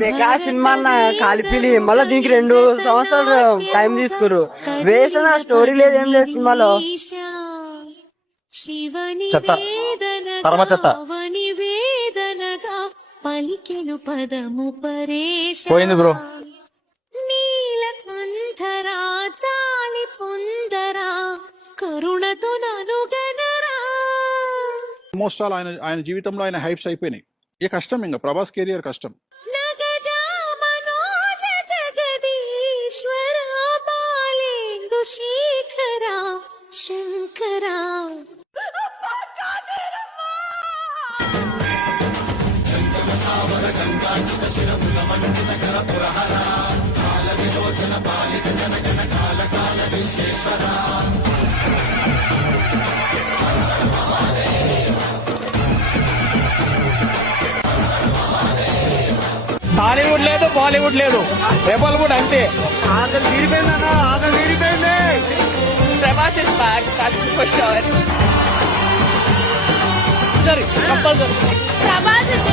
బేకా cinema అన్న కాలిపిలి మళ్ళీ దీనికి 2 సంవత్సరాలు టైం తీసుకురు. వేస్ట్ నా స్టోరీ లేదు, ఏం లేదు సినిమాలో. చెత్త, పరమ చెత్త. పలికెను పదము పరేష పోయింది బ్రో. నీలకంఠరా చాలి పొందరా కరుణతో ననుగనరా. ఆల్మోస్ట్ ఆల్ ఆయన జీవితంలో ఆయన హైప్స్ అయిపోయినాయి. ఇక కష్టం, ఇంకా ప్రభాస్ కెరియర్ కష్టం. నగజా మనోజ జగదీశ్వర బాలేందు శేఖరా శంకరా. హాలీవుడ్ లేదు, బాలీవుడ్ లేదు, రెబల్ కూడా అంతే. ఆకలి తీరిపోయిందన్నా, ఆకలి తీరిపోయింది. Prabhas is back, that's for sure. Compulsory Prabhas is